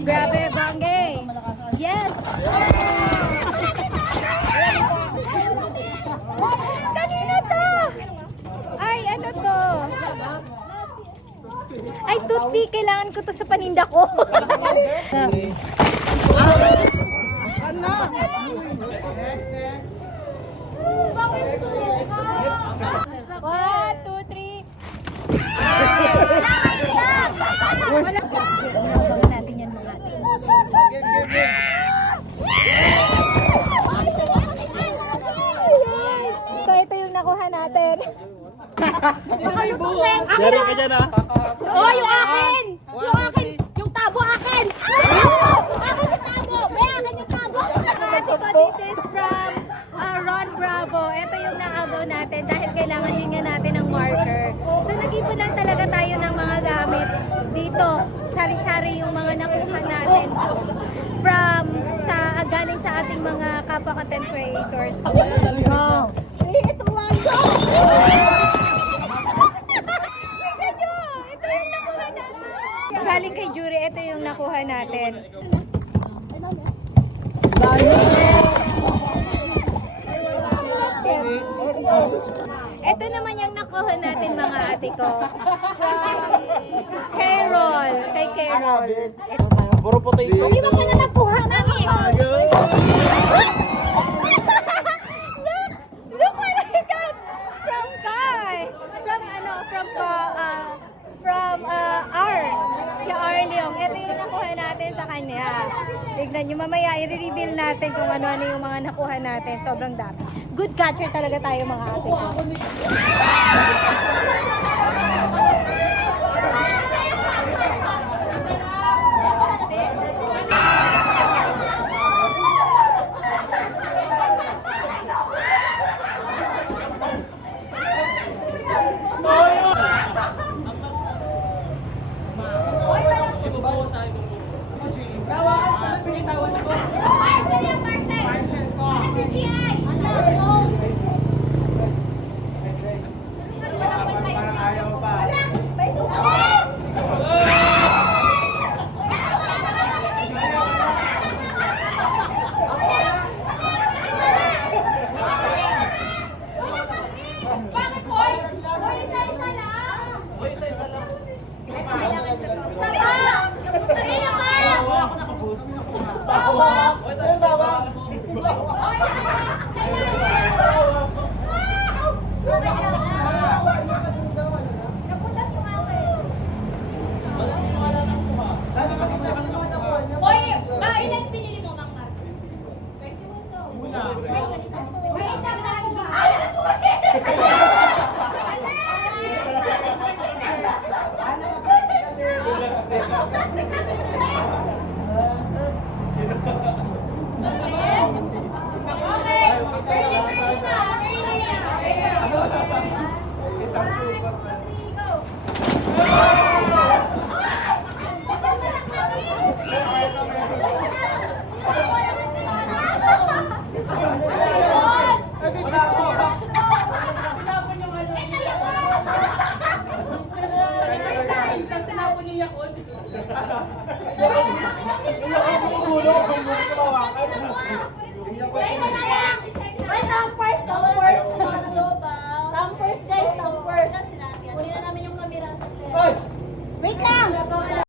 Grabe, Bangay. Yes! Kanino to? Ay, ano to? Ay, toothpick. Kailangan ko to sa paninda ko. One, two, three. Wala. Inabangan natin yan mga ate. So, ito yung nakuha natin. Yari ka dyan ha? Oh, yung akin! Yung akin! Yung tabo akin! Akin yung tabo! May akin yung tabo! Ate ko, this is from Ron Bravo. Ito yung naagaw natin dahil kailangan din nga natin ng marker. So, nag-ipon lang talaga tayo ng mga gamit dito. Sari-sari yung mga nakuha natin from galing sa ating mga kapwa content creators. Ito lang ko! Ito yung nakuha natin. Galing kay Jury, ito yung nakuha natin. Ito naman yung nakuha natin mga ate ko. Carol. Kay Carol. Puro potato. Di ba ka na nakuha namin? Look what I got from Kai. From R. Si R Leong. Ito yung nakuha natin sa kanya. Tignan nyo, mamaya i-reveal natin kung ano-ano yung mga nakuha natin. Sobrang dami. Good catcher talaga tayo mga ate ko.